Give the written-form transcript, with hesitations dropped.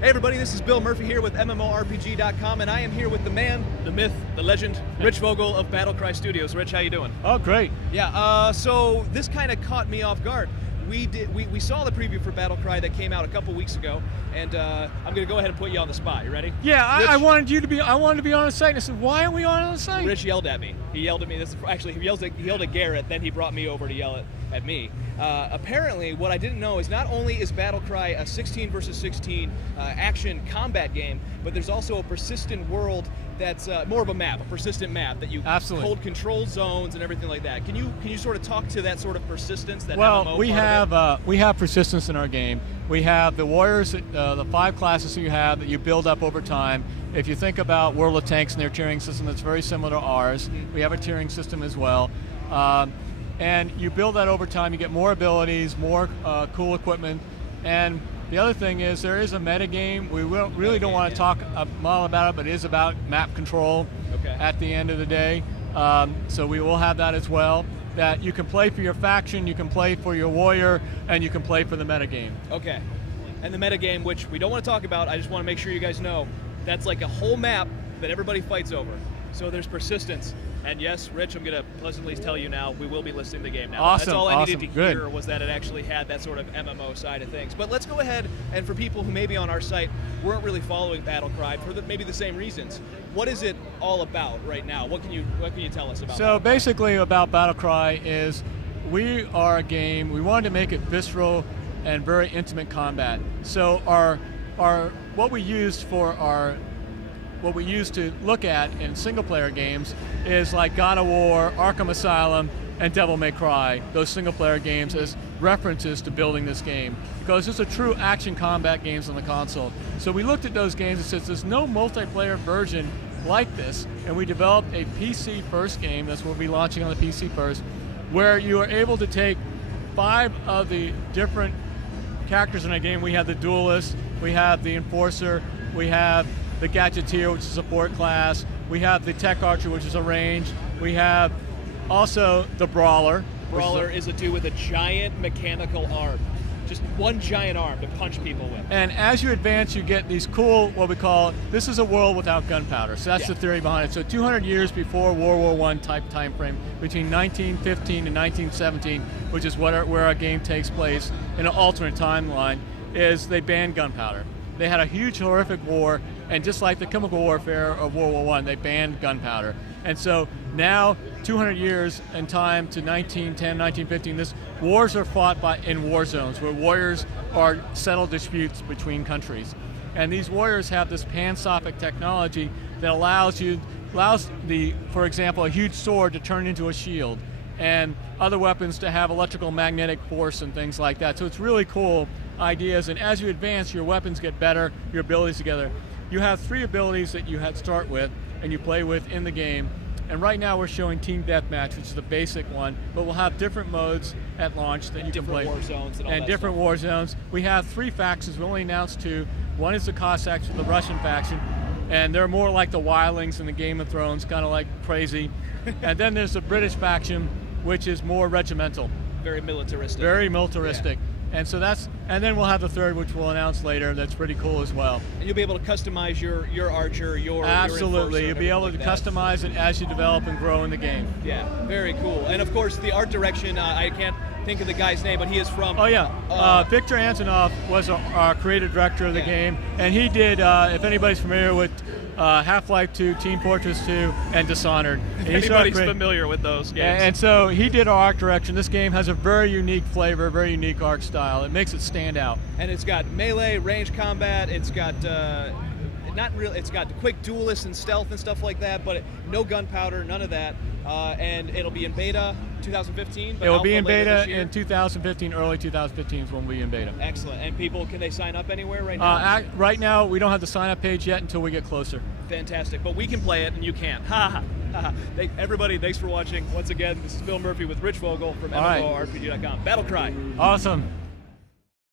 Hey everybody, this is Bill Murphy here with MMORPG.com, and I am here with the man, the myth, the legend, Rich Vogel of Battlecry Studios. Rich, how you doing? Oh, great. Yeah, so this kind of caught me off guard. We saw the preview for Battlecry that came out a couple weeks ago, and I'm going to go ahead and put you on the spot. You ready? Yeah, I wanted you to be. I wanted to be on the site. And I said, "Why are we on the site?" Rich yelled at me. He yelled at me. Actually, he yelled at Garrett. Then he brought me over to yell at me. Apparently, what I didn't know is not only is Battlecry a 16 versus 16 action combat game, but there's also a persistent world that's more of a map, a persistent map that you hold control zones and everything like that. Can you sort of talk to that sort of persistence? That well, we have persistence in our game. We have the warriors, the 5 classes that you have that you build up over time. If you think about World of Tanks and their tiering system, that's very similar to ours. We have a tiering system as well. And you build that over time, you get more abilities, more cool equipment, and the other thing is there is a meta game. We really don't want to talk a lot about it, but it is about map control at the end of the day. So we will have that as well, that you can play for your faction, you can play for your warrior, and you can play for the meta game. Okay, and the meta game, which we don't want to talk about, I just want to make sure you guys know, that's like a whole map that everybody fights over. So there's persistence. And yes, Rich, I'm going to pleasantly tell you now, we will be listing the game now. Awesome. That's all I needed to hear Good. was that it actually had that sort of MMO side of things. But let's go ahead, and for people who maybe on our site weren't really following Battlecry for maybe the same reasons, what is it all about right now? What can you tell us about So Battlecry? basically about Battlecry is we are a game, we wanted to make it visceral and very intimate combat. So what we used to look at in single-player games is like God of War, Arkham Asylum, and Devil May Cry, those single-player games as references to building this game, because it's a true action combat games on the console. So we looked at those games and said there's no multiplayer version like this, and we developed a PC-first game, that's what we'll be launching on the PC first, where you are able to take 5 of the different characters in a game. We have the Duelist, we have the Enforcer, we have the Gadgeteer, which is a support class. We have the Tech Archer, which is a range. We have also the Brawler. Brawler is a dude with a giant mechanical arm. Just one giant arm to punch people with. And as you advance, you get these cool, what we call, this is a world without gunpowder. So that's the theory behind it. So 200 years before World War I type time frame, between 1915 and 1917, which is where our game takes place in an alternate timeline, is they banned gunpowder. They had a huge, horrific war, and just like the chemical warfare of World War I, they banned gunpowder. And so now, 200 years in time to 1910, 1915, wars are fought in war zones where warriors are settle disputes between countries. And these warriors have this pan-sophic technology that allows, for example, a huge sword to turn into a shield, and other weapons to have electrical magnetic force and things like that. So it's really cool ideas, and as you advance, your weapons get better, your abilities together. You have 3 abilities that you start with and you play with in the game, and right now we're showing Team Deathmatch, which is the basic one, but we'll have different modes at launch that you can play. Different war zones and all that different stuff. War zones. We have 3 factions, we only announced 2. One is the Cossacks, the Russian faction, and they're more like the wildlings in the Game of Thrones, kind of like crazy. And then there's the British faction, which is more regimental. Very militaristic. Very militaristic. Yeah. And so and then we'll have the 3rd, which we'll announce later. That's pretty cool as well. And you'll be able to customize your archer, your Absolutely, you'll be able to customize it as you develop and grow in the game. Yeah, very cool. And of course, the art direction, I can't think of the guy's name, but he is from... Oh yeah, Victor Antonov was our creative director of the game, and he did, if anybody's familiar with Half-Life 2, Team Fortress 2, and Dishonored. And anybody's familiar with those games. And so he did our art direction. This game has a very unique flavor, very unique art style. It makes it stand out. And it's got melee, range combat, it's got it's got quick duelists and stealth and stuff like that, but no gunpowder, none of that. And it'll be in beta 2015. It will be in beta in 2015, early 2015 is when we'll be in beta. Excellent. And people, can they sign up anywhere right now? Right now, we don't have the sign-up page yet until we get closer. Fantastic. But we can play it, and you can't. Ha ha. Everybody, thanks for watching. Once again, this is Bill Murphy with Rich Vogel from MMORPG.com. Battlecry. Awesome.